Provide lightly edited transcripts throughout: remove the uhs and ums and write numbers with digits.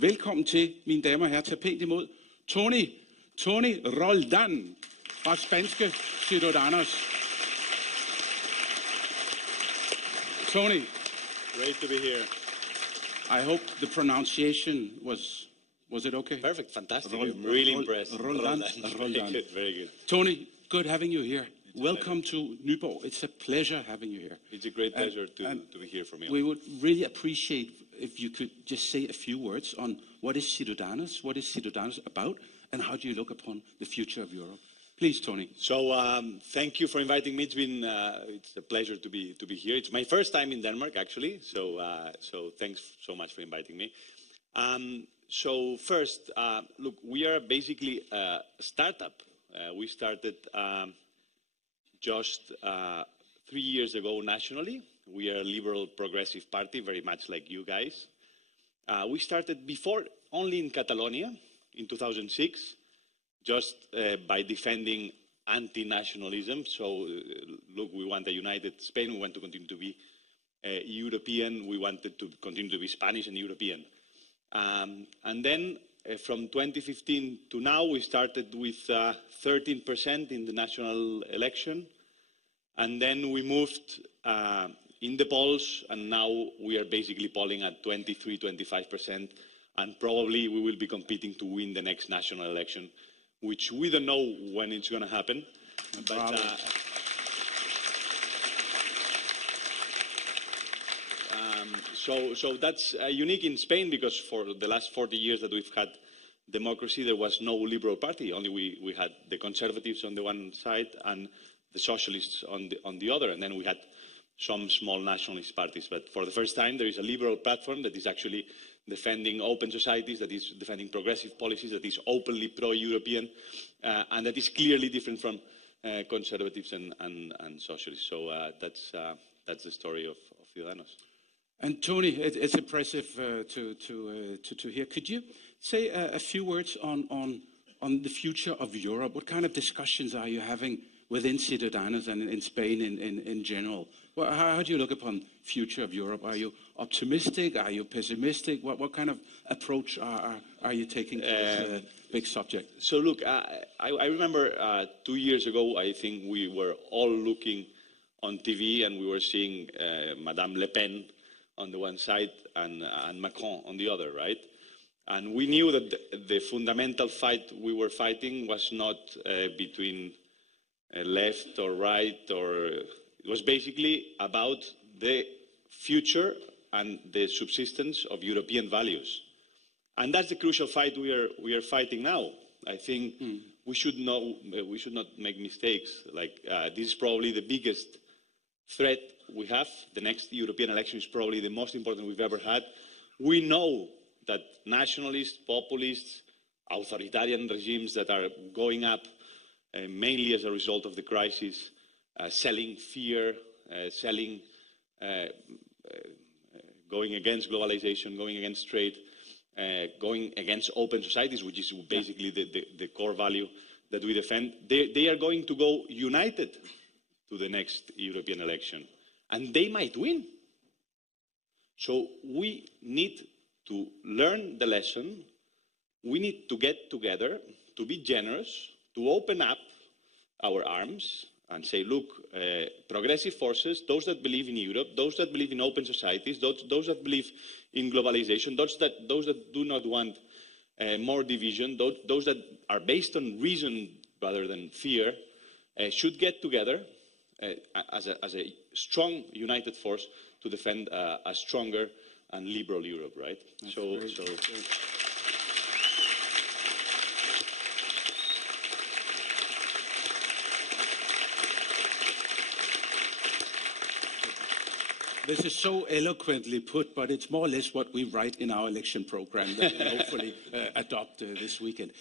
velkommen til, mine damer og herrer, tag pænt imod Toni Roldán fra spanske Ciudadanos. Toni. Great to be here. I hope the pronunciation was it okay? Perfect, fantastic. I'm really impressed. Roldán. Very good. Toni, good having you here. Welcome to Nyborg. It's a pleasure having you here. It's a great pleasure to be here from you. We would really appreciate if you could just say a few words on what is Ciudadanos about, and how do you look upon the future of Europe? Please, Toni. So thank you for inviting me. It's a pleasure to be here. It's my first time in Denmark, actually. So thanks so much for inviting me. So first, look, we are basically a startup. We started just 3 years ago nationally. We are a liberal progressive party, very much like you guys. We started before only in Catalonia in 2006, just by defending anti-nationalism. So look, we want a united Spain. We want to continue to be European. We wanted to continue to be Spanish and European. And then from 2015 to now, we started with 13% in the national election. And then we moved in the polls, and now we are basically polling at 23–25%, and probably we will be competing to win the next national election, which we don't know when it's going to happen. But so that's unique in Spain, because for the last 40 years that we've had democracy, there was no liberal party. Only we had the conservatives on the one side and the socialists on the other, and then we had some small nationalist parties. But for the first time, there is a liberal platform that is actually defending open societies, that is defending progressive policies, that is openly pro-European, and that is clearly different from conservatives and socialists. So that's the story of Ciudadanos. And Toni, it's impressive to hear. Could you say a few words on the future of Europe? What kind of discussions are you having within Ciudadanos and in Spain in general? Well, how do you look upon the future of Europe? Are you optimistic? Are you pessimistic? What kind of approach are you taking to this big subject? So look, I remember 2 years ago, I think we were all looking on TV and we were seeing Madame Le Pen on the one side and Macron on the other, right? And we knew that the fundamental fight we were fighting was not between left or right, or it was basically about the future and the subsistence of European values. And that's the crucial fight we are fighting now. I think we should not make mistakes. Like this is probably the biggest threat we have. The next European election is probably the most important we've ever had. We know that nationalists, populists, authoritarian regimes that are going up mainly as a result of the crisis, selling fear, going against globalization, going against trade, going against open societies, which is basically the core value that we defend. They are going to go united to the next European election, and they might win. So we need to learn the lesson. We need to get together, to be generous, to open up our arms and say, look, progressive forces, those that believe in Europe, those that believe in open societies, those that believe in globalization, those that do not want more division, those that are based on reason rather than fear, should get together as a strong, united force to defend a stronger and liberal Europe, right? This is so eloquently put, but it's more or less what we write in our election program that we'll hopefully adopt this weekend.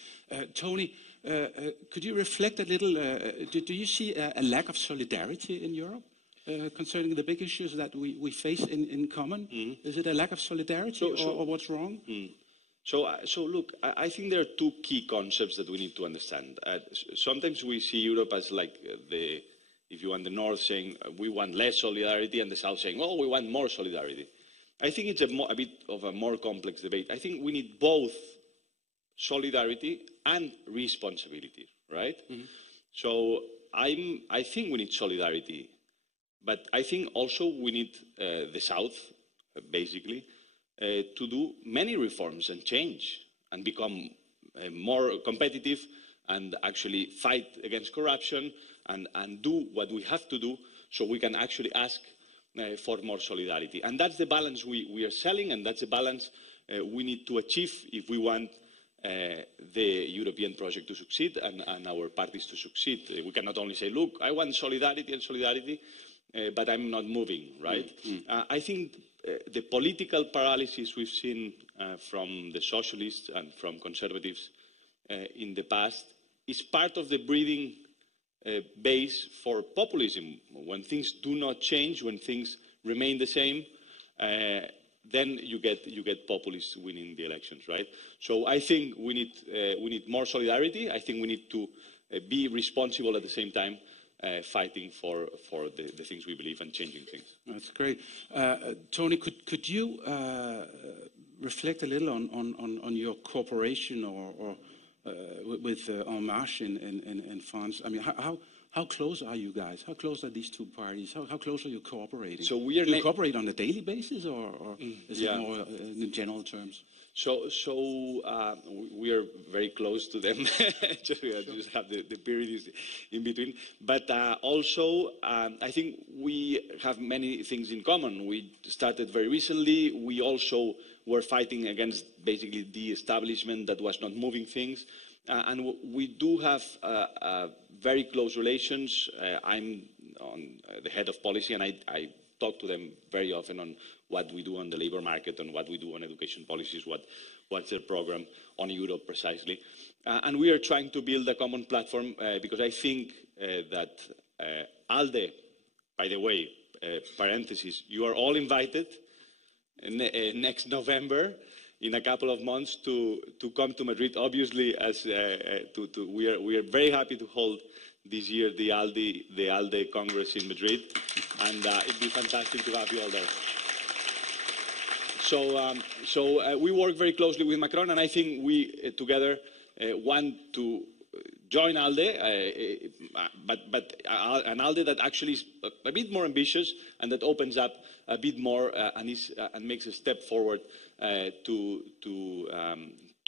Toni, could you reflect a little? Do you see a lack of solidarity in Europe concerning the big issues that we face in common? Is it a lack of solidarity, or what's wrong? So look, I think there are two key concepts that we need to understand. Sometimes we see Europe as like if you want, the North saying we want less solidarity, and the South saying, oh, we want more solidarity. I think it's a bit of a more complex debate. I think we need both solidarity and responsibility, right? Mm-hmm. So I think we need solidarity, but I think also we need the South, basically, to do many reforms and change and become more competitive and actually fight against corruption and do what we have to do so we can actually ask for more solidarity. And that's the balance we are selling, and that's the balance we need to achieve if we want the European project to succeed and our parties to succeed. We cannot only say, look, I want solidarity and solidarity, but I'm not moving, right? Mm-hmm. I think the political paralysis we've seen from the socialists and from conservatives in the past is part of the breeding base for populism. When things do not change, when things remain the same, then you get populists winning the elections, right? So I think we need more solidarity. I think we need to be responsible at the same time, fighting for the things we believe and changing things. That's great. Toni, could you reflect a little on your cooperation or with En Marche in France? I mean, how close are you guys? How close are these two parties? How close are you cooperating? So do you cooperate on a daily basis, or is it more in general terms? So we are very close to them. just have the periods in between. But also, I think we have many things in common. We started very recently. We also were fighting against basically the establishment that was not moving things. And we do have very close relations. I'm on the head of policy, and I talk to them very often on what we do on the labor market and what we do on education policies, what's their program on Europe precisely. And we are trying to build a common platform because I think that Alde, by the way, parenthesis, you are all invited next November in a couple of months to come to Madrid. Obviously, as we are very happy to hold this year the Alde Congress in Madrid, and it'd be fantastic to have you all there. So we work very closely with Macron, and I think we together want to join Alde, but an Alde that actually is a bit more ambitious and that opens up a bit more and makes a step forward to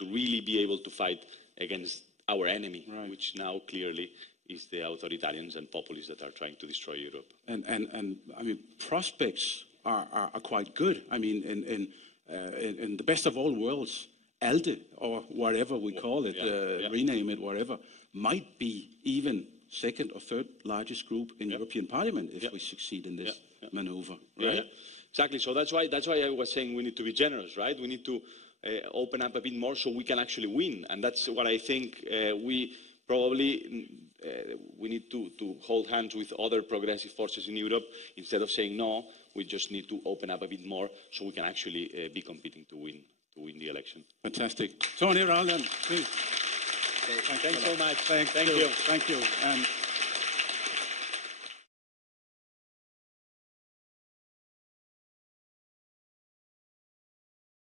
really be able to fight against our enemy, right, which now clearly is the authoritarians and populists that are trying to destroy Europe. And I mean, prospects are quite good. I mean, in the best of all worlds, Alde, or whatever we call it, rename it, whatever, might be even second or third largest group in European Parliament if we succeed in this maneuver, right? Exactly. So that's why I was saying we need to be generous, right? We need to open up a bit more so we can actually win, and that's what I think we probably we need to hold hands with other progressive forces in Europe instead of saying no. We just need to open up a bit more so we can actually be competing to win the election. Fantastic. Toni Roldán, please. Thanks so much. Thank you. And